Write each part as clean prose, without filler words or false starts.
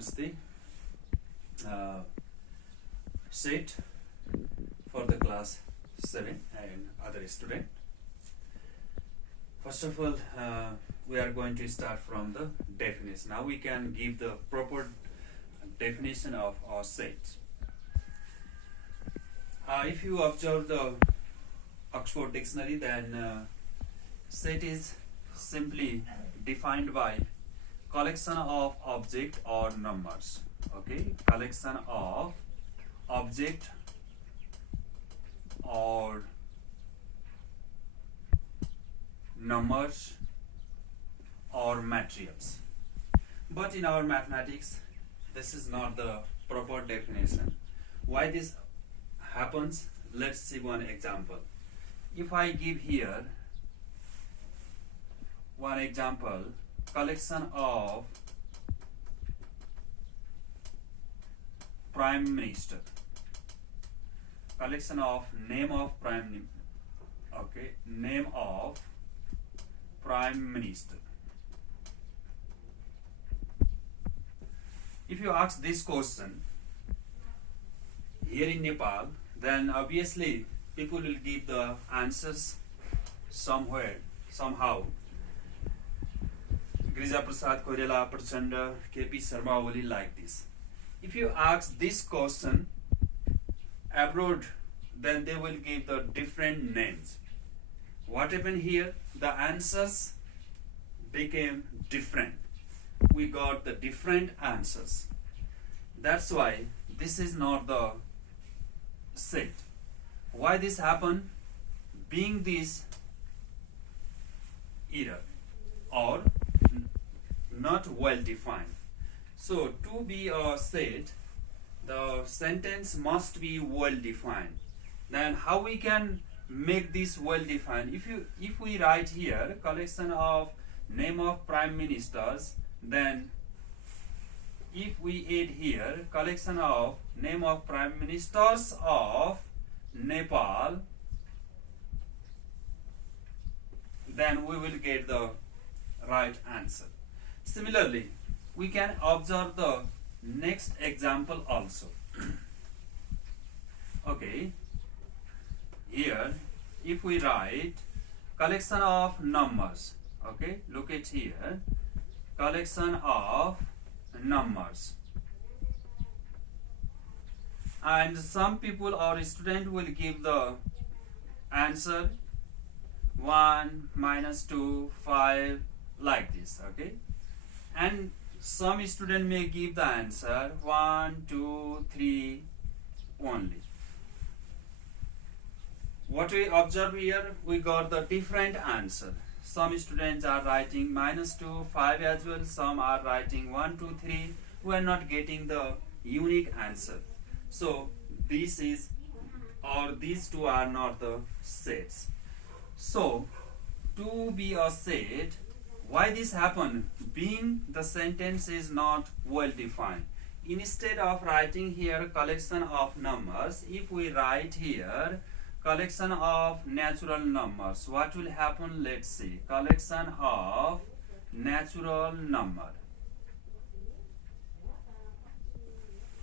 becomes the set for the class 7 and other student. First of all, we are going to start from the definition. Now we can give the proper definition of our set. If you observe the Oxford Dictionary, then set is simply defined by collection of object or numbers. Okay, collection of object or numbers or materials. But in our mathematics, this is not the proper definition. Why this happens? Let's see one example. If I give here one example, collection of Prime Minister, collection of name of Prime name of Prime Minister. If you ask this question here in Nepal, then obviously people will give the answers somewhere, somehow. Girija Prasad Koirala, Prachanda, KP Sharma Oli, like this. If you ask this question abroad, then they will give the different names. What happened here? The answers became different. We got the different answers. That's why this is not the set. Why this happened? Being this error or not well defined. So to be a set, the sentence must be well defined. Then how we can make this well defined? If we write here collection of name of prime ministers, then if we add here collection of name of prime ministers of Nepal, then we will get the right answer. Similarly, we can observe the next example also. Okay, here if we write collection of numbers, okay, look at here, collection of numbers, and some people or student will give the answer 1 minus 2 5 like this. Okay, and some student may give the answer 1 2 3 only. What we observe here, we got the different answer. Some students are writing minus 2 5 as well, some are writing 1 2 3. We are not getting the unique answer. So this is, or these two are not the sets. So to be a set, why this happened? Being the sentence is not well defined. Instead of writing here collection of numbers, if we write here collection of natural numbers, what will happen? Let's see. Collection of natural number.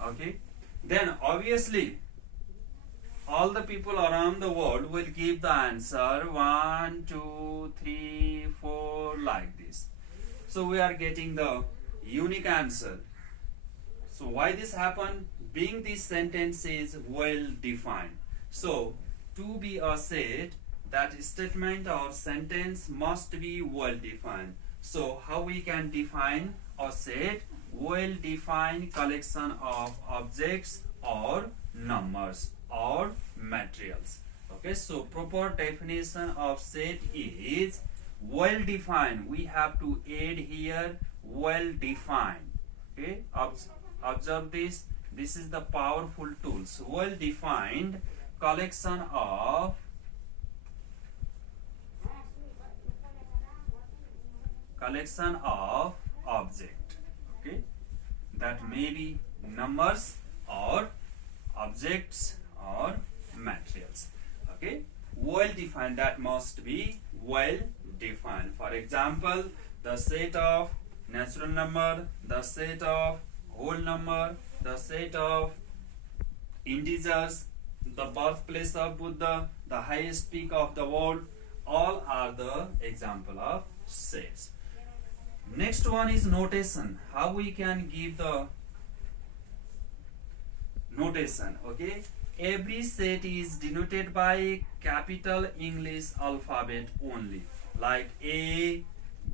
Okay, then obviously all the people around the world will give the answer 1 2 3 4 like this. So we are getting the unique answer. So why this happened? Being this sentence is well defined. So to be a set, that statement or sentence must be well defined. So how we can define a set? Well defined collection of objects or numbers or materials. Okay, so proper definition of set is well defined. We have to add here well defined. Okay, observe this. This is the powerful tools. Well defined collection of object. Okay, that may be numbers or objects or materials. Okay, well defined, that must be well defined. For example, the set of natural number, the set of whole number, the set of integers, the birthplace of Buddha, the highest peak of the world, all are the example of sets. Next one is notation. How we can give the notation, okay? Every set is denoted by capital English alphabet only, like A,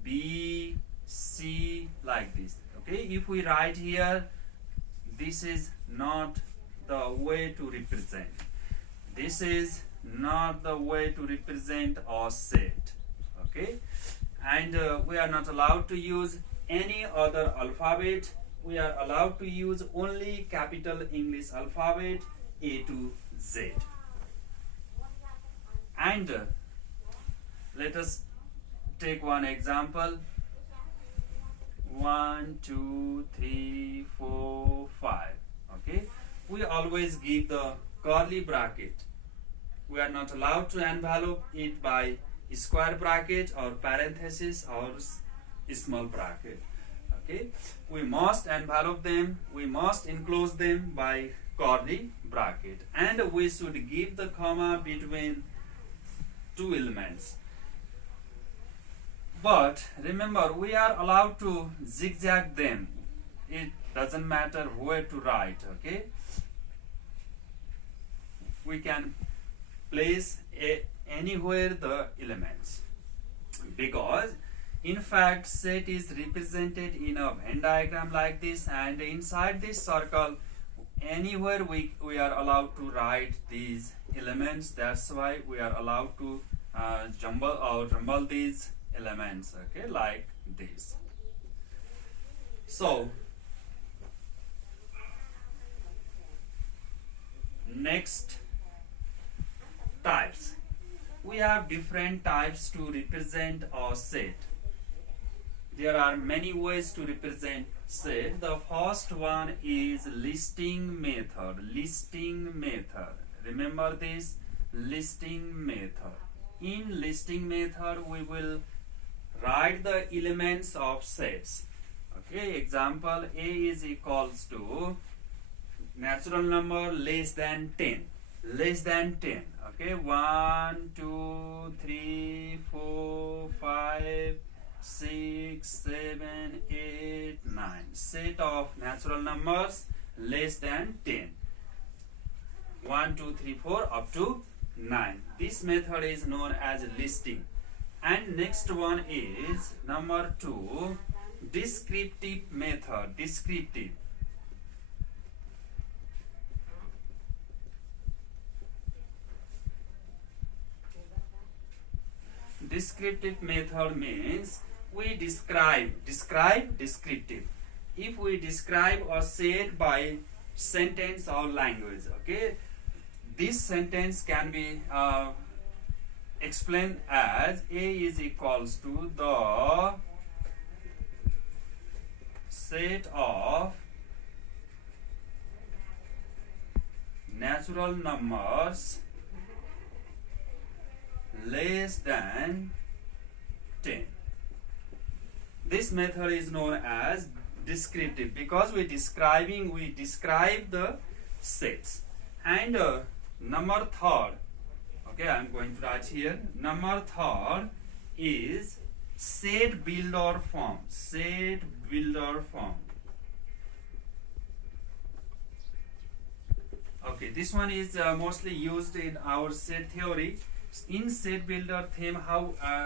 B, C, like this, okay? If we write here, this is not the way to represent. This is not the way to represent a set, okay? And we are not allowed to use any other alphabet. We are allowed to use only capital English alphabet A to Z. And let us take one example. 1, 2, 3, 4, 5. Okay, we always give the curly bracket. We are not allowed to envelop it by square bracket or parenthesis or small bracket. Okay, we must envelop them, we must enclose them by curly bracket, and we should give the comma between two elements. But remember, we are allowed to zigzag them. It doesn't matter where to write, okay? We can place anywhere the elements, because in fact set is represented in a Venn diagram like this, and inside this circle anywhere we are allowed to write these elements. That's why we are allowed to jumble these elements, okay, like this. So next, types. We have different types to represent a set. There are many ways to represent set. The first one is listing method. Listing method. Remember this, listing method. In listing method, we will write the elements of sets. Okay, example, A is equals to natural number less than 10. Less than 10. Okay, 1, 2, 3, 4, 5, 6, 7, 8, 9. Set of natural numbers less than 10. 1, 2, 3, 4 up to 9. This method is known as listing. And next one is number 2, descriptive method. Descriptive. Descriptive method means we describe descriptive. If we describe a set by sentence or language, okay, this sentence can be explained as A is equals to the set of natural numbers less than 10. This method is known as descriptive because we describe the sets. And number third, okay, I am going to write here. Number third is set builder form. Set builder form. Okay, this one is mostly used in our set theory. In set builder theme,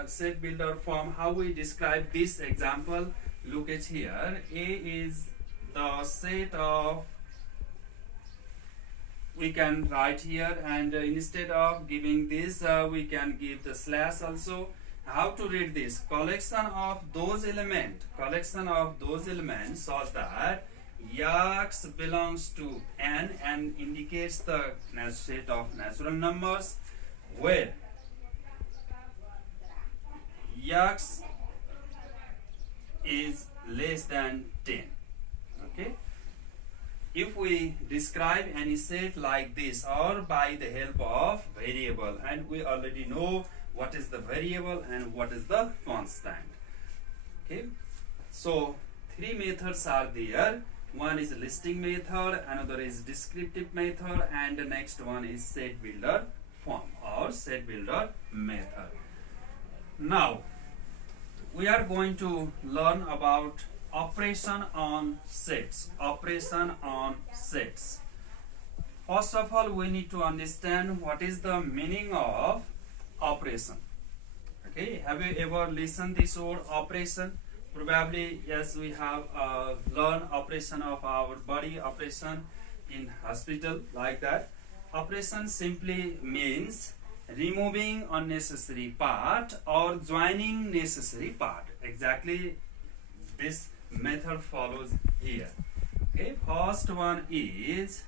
set builder form, how we describe this example, look at here. A is the set of, we can write here, and instead of giving this we can give the slash also. How to read this? Collection of those elements so that X belongs to N and indicates the set of natural numbers where X is less than 10. Okay, if we describe any set like this or by the help of variable, and we already know what is the variable and what is the constant. Okay, so three methods are there. One is listing method, another is descriptive method, and the next one is set builder form or set builder method. Now we are going to learn about operation on sets. Operation on sets. First of all, we need to understand what is the meaning of operation. Okay, have you ever listened this word operation? Probably yes, we have learned operation of our body, operation in hospital, like that. Operation simply means removing unnecessary part or joining necessary part. Exactly this method follows here. Okay, first one is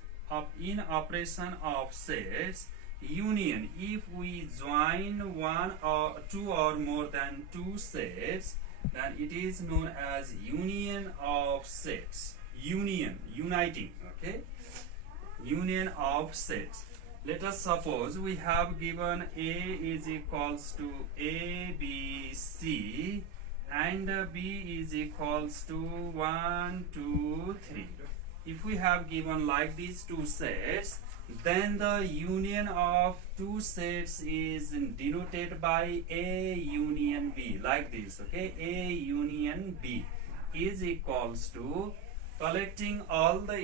in operation of sets union. If we join one or two or more than two sets, then it is known as union of sets. Union, uniting. Okay, union of sets. Let us suppose we have given A is equals to A, B, C, and B is equals to 1, 2, 3. If we have given like these two sets, then the union of two sets is denoted by A union B, like this. Okay, A union B is equals to collecting all the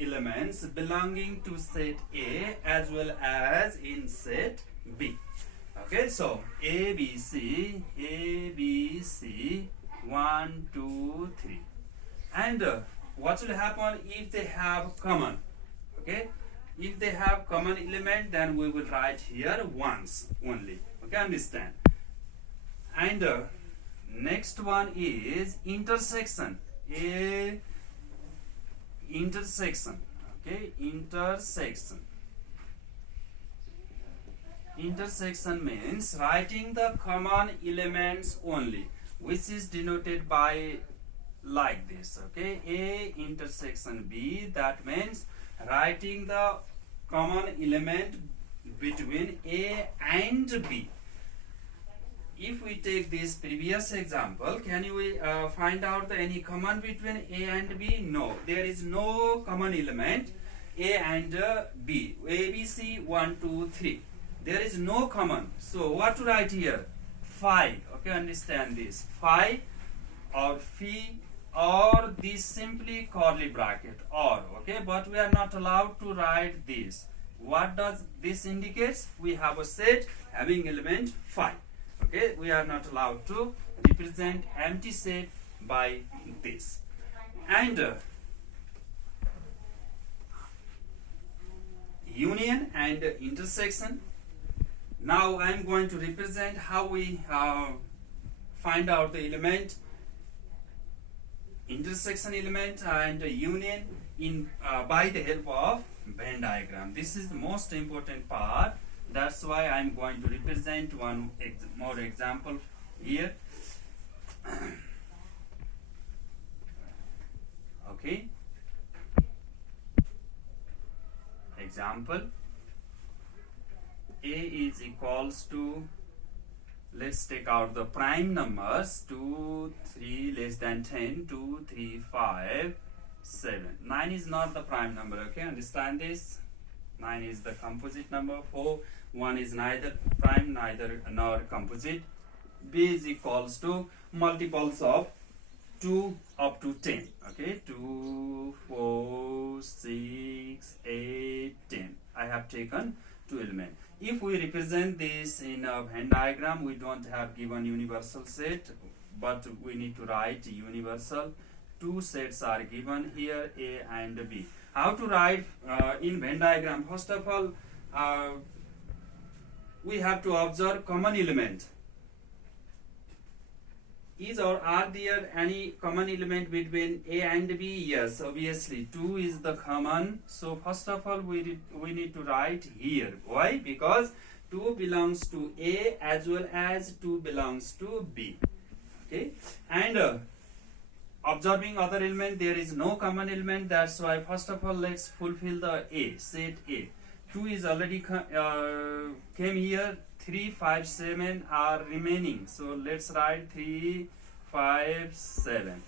elements belonging to set A as well as in set B. Okay, so A, B, C, 1, 2, 3. And what will happen if they have common? Okay, if they have common element, then we will write here once only. Okay, understand? And next one is intersection. A intersection. Okay, intersection. Intersection means writing the common elements only, which is denoted by like this. Okay, A intersection B, that means writing the common element between A and B. If we take this previous example, can you find out any common between A and B? No, there is no common element A and B. A, B, C, 1, 2, 3. There is no common. So what to write here? Phi. Okay, understand this. Phi or phi, or this simply curly bracket or. Okay, but we are not allowed to write this. What does this indicate? We have a set having element phi. Okay, we are not allowed to represent empty set by this. And union and intersection. Now I am going to represent how we find out the element, intersection element and union in by the help of Venn diagram. This is the most important part. That's why I'm going to represent one more example here. Okay. Example. A is equals to, let's take out the prime numbers, 2, 3 less than 10, 2, 3, 5, 7. 9 is not the prime number. Okay, understand this? 9 is the composite number. 4, 1 is neither prime nor composite. B is equals to multiples of 2 up to 10. Okay, 2, 4, 6, 8, 10. I have taken 2 elements. If we represent this in a Venn diagram, we don't have given universal set, but we need to write universal. 2 sets are given here, A and B. How to write in Venn diagram? First of all, we have to observe common element. Is or are there any common element between A and B? Yes, obviously 2 is the common. So first of all, we need to write here. Why? Because 2 belongs to A as well as 2 belongs to B. Okay, and observing other element, there is no common element. That's why first of all, let's fulfill the A, set A. 2 is already came here. 3, 5, 7 are remaining. So let's write 3, 5, 7.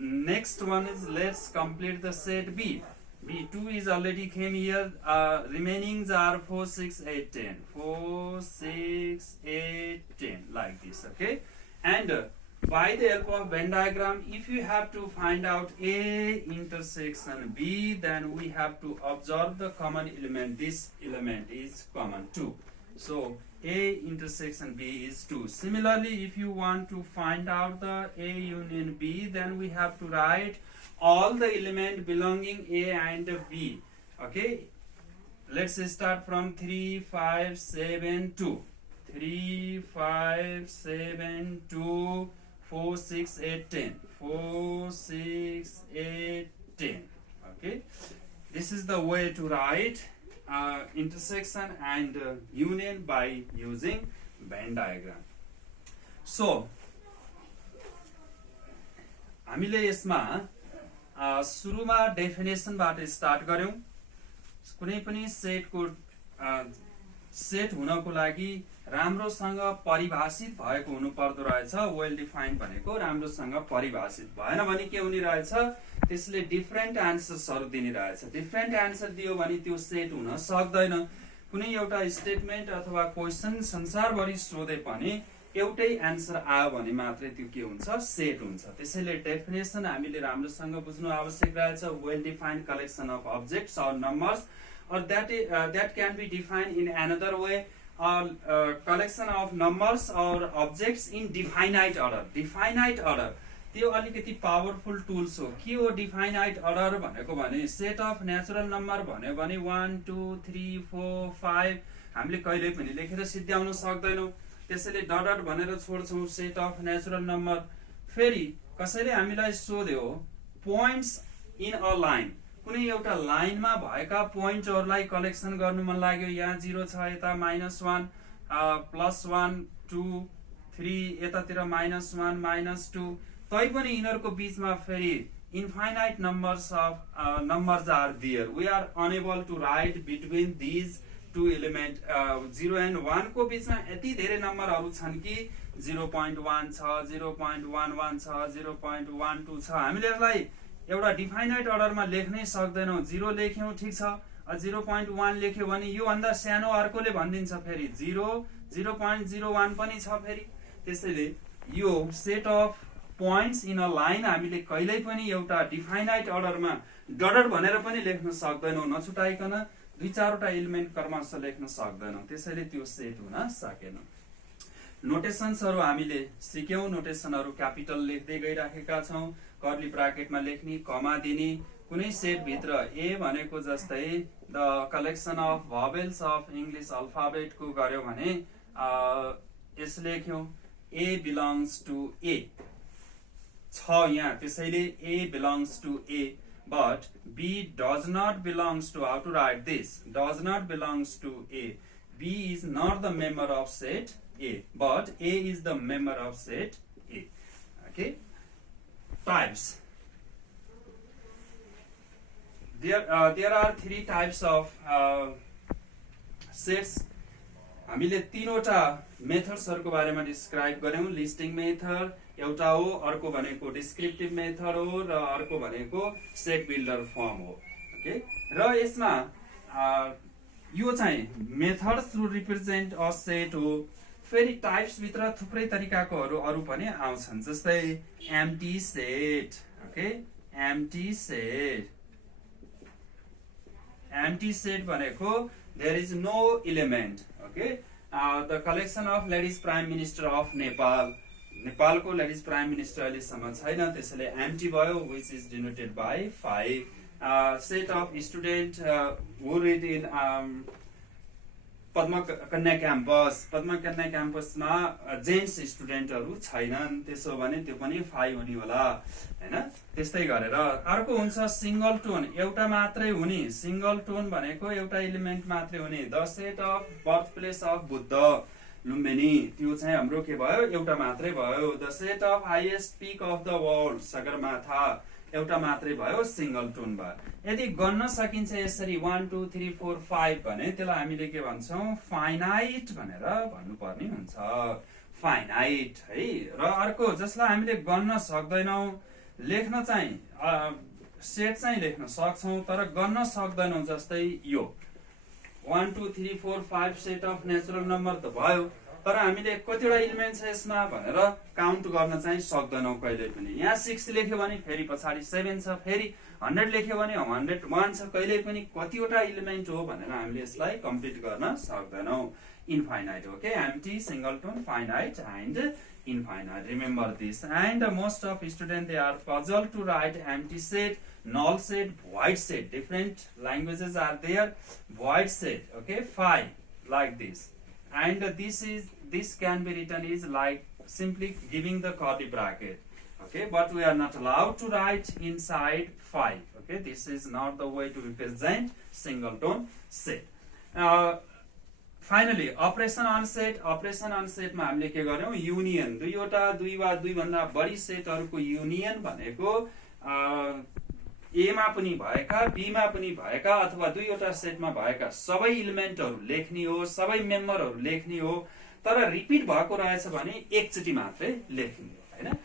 Next one is let's complete the set B. B2 is already came here. Remainings are 4, 6, 8, 10. 4, 6, 8, 10 like this. Okay, and by the help of Venn diagram, if you have to find out A intersection B, then we have to observe the common element. This element is common too. So A intersection B is 2. Similarly, if you want to find out the A union B, then we have to write all the element belonging A and B. Okay, let's start from 3, 5, 7, 2. 3, 5, 7, 2, 4, 6, 8, 10. 4, 6, 8, 10. Okay, this is the way to write intersection and union by using Venn diagram. So हामीले यसमा सुरुमा डेफिनेसनबाट start गर्यौं. कुनै पनि सेटको set हुनको लागि राम्रोसँग परिभाषित भएको हुनु पर्दो रहेछ. वेल डिफाइन्ड भनेको राम्रोसँग परिभाषित भएन भने के हुने रहेछ, त्यसले डिफरेन्ट आन्सर्सहरु दिने रहेछ. डिफरेन्ट आन्सर दियो भने त्यो सेट हुन सक्दैन. कुनै एउटा स्टेटमेन्ट अथवा क्वेशन संसारभरि सोधे पनि एउटै आन्सर आयो भने मात्रै त्यो के हुन्छ, सेट हुन्छ. त्यसैले डेफिनेसन हामीले राम्रोसँग बुझ्नु आवश्यक रहेछ. Well defined collection of objects और numbers, or that can be defined in another way, collection of numbers or objects in definite order. Definite order त्यो अलिकति पावरफुल टुल्स हो. के हो डिफाइनाइट अर्डर भनेको भने सेट अफ नेचुरल नम्बर भन्यो भने 1 2 3 4 5 हामीले कहिले पनि लेखेर सिद्ध्याउन सक्दैनौं. त्यसैले डट भनेर छोड्छौं सेट अफ नेचुरल नम्बर. फेरि कसैले हामीलाई सोध्यो पोइन्ट्स इन अ लाइन, कुनै एउटा लाइनमा भएका पोइन्टहरुलाई कलेक्सन गर्नु मन लाग्यो. यहाँ 0 छ, यता -1, +1 2 3, यतातिर -1 -2. तैपनि यिनीहरुको बीचमा फेरि infinite numbers are there. We are unable to write between these two element. 0 and 1 को बीचमा यति धेरै नम्बरहरु छन् कि 0.1 छ, 0.11 छ, 0.12 छ. हामीले यसलाई एउटा डिफाइनाइट अर्डरमा लेख्नै सक्दैनौं. 0 लेख्यौं ठीक छ, 0.1 लेख्यो भने यो भन्दा सानो अर्कोले भनिदिन्छ फेरि 0 0.01 पनि छ फेरि. त्यसैले यो set of points in a line हामीले कहिल्यै पनि एउटा डिफाइनाइट अर्डरमा डट भनेर पनि लेख्न सक्दैनौं. नछुटाइकन दुई चारवटा एलिमेन्ट क्रमशः लेख्न सक्दैनौं. त्यसैले त्यो सेट हुन सकेन. नोटेशन्सहरु हामीले सिक्यौं. नोटेशनहरु क्यापिटल लेख्दै गइराखेका छौं. कर्ली ब्राकेटमा लेख्ने, कमा दिने. कुनै सेट भित्र ए भनेको जस्तै the collection of vowels of English alphabet को गर्यो भने यस लेख्यौं ए बिलोंग्स टु ए छ यहाँ. त्यसैले A belongs to A, but B does not belongs to, how to write this, does not belongs to A. B is not the member of set A, but A is the member of set A. Okay, types. There are 3 types of sets. हामीले तीनवटा मेथड्सहरुको बारेमा describe गर्यौं. Listing method एउटा हो, अर्को भनेको descriptive method हो, र अर्को भनेको सेट बिल्डर फर्म हो. ओके, र यसमा यो चाहिँ method through represent a set हो. फेरि टाइप्स भित्र थुप्रै तरिकाकोहरु अरु पनि आउँछन्, जस्तै empty set. Okay, empty set. Empty set भनेको there is no element. Okay, the collection of ladies prime minister of Nepal. नेपालको लेडिज प्राइम मिनिस्टर अहिलेसम्म छैन, त्यसैले एम्प्टी भयो, which is denoted by 5. Set of student who read in पद्म कन्या campus. पद्म कन्या क्याम्पसमा gents स्टुडेन्टहरु छैनन्, त्यसो भने त्यो पनि 5 हुने होला हैन. त्यस्तै गरेर अर्को हुन्छ सिंगल टोन, एउटा मात्रै हुने. सिंगल टोन भनेको एउटा एलिमेन्ट मात्रै हुने. The set of birth place of Buddha Lumbini, त्यो चाहिँ हाम्रो के भयो, एउटा मात्रै भयो. The set of highest peak of the world Sagarmatha, एउटा मात्रै भयो, सिंगल टोन भयो. यदि गन्न सकिन्छ यसरी 1 2 3 4 5 भने त्यसलाई हामीले के भन्छौं, फाइनाइट भनेर भन्नुपर्ने हुन्छ. फाइनाइट है. र अर्को जसलाई हामीले गन्न सक्दैनौं लेख्न चाहिँ सेट चाहिँ लेख्न सक्छौँ तर गर्न सक्दैनौँ। जस्तै यो 1 2 3 4 5 सेट अफ नेचुरल नम्बर त भयो, तर हामीले कतिवटा इलिमेन्ट छ यसमा भनेर काउन्ट गर्न चाहिँ सक्दैनौँ कहिले पनि। यहाँ 6 लेख्यो भने फेरि पछाडि 7 छ, फेरि 100 लेख्यो भने 101 छ, कहिले पनि कतिवटा इलिमेन्ट हो भनेर हामीले यसलाई कम्प्लिट गर्न सक्दैनौँ। Infinite, okay, empty, singleton, finite end infinite. Remember this. And most of students, they are puzzled to write empty set, null set, void set. Different languages are there. Void set, okay, 5 like this. And this can be written is like simply giving the curly bracket. Okay, but we are not allowed to write inside 5. Okay, this is not the way to represent singleton set. Finally operation on सेटमा हामीले के गर्यौं, union, दुईवटा दुई वा दुईभन्दा बढी सेटहरूको union भनेको ए मा पनि भएका, बी मा पनि भएका अथवा दुईवटा सेटमा भएका सबै इलिमेन्टहरू लेख्ने हो, सबै मेम्बरहरू लेख्ने हो, तर रिपिट भएको रहेछ भने एकचोटि मात्रै लेख्ने हो हैन।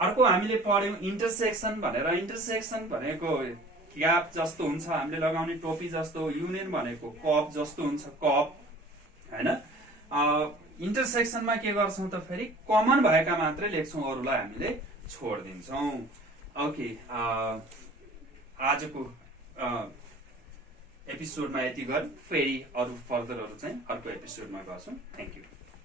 अर्को हामीले पढ्यौं इन्टरसेक्सन भनेर। इन्टरसेक्सन भनेको क्याप जस्तो हुन्छ, हामीले लगाउने टोपी जस्तो, युनियन भनेको कप जस्तो हुन्छ, कप हैन। इन्टरसेक्सनमा के गर्छौं त फेरि कमन भएका मात्रै लेख्छौं, अरूलाई हामीले छोड्दिन्छौं। ओके, आजको एपिसोडमा यति गरौँ, फेरि अरू फर्दरहरू चाहिँ अर्को एपिसोडमा गर्छौं। Thank you.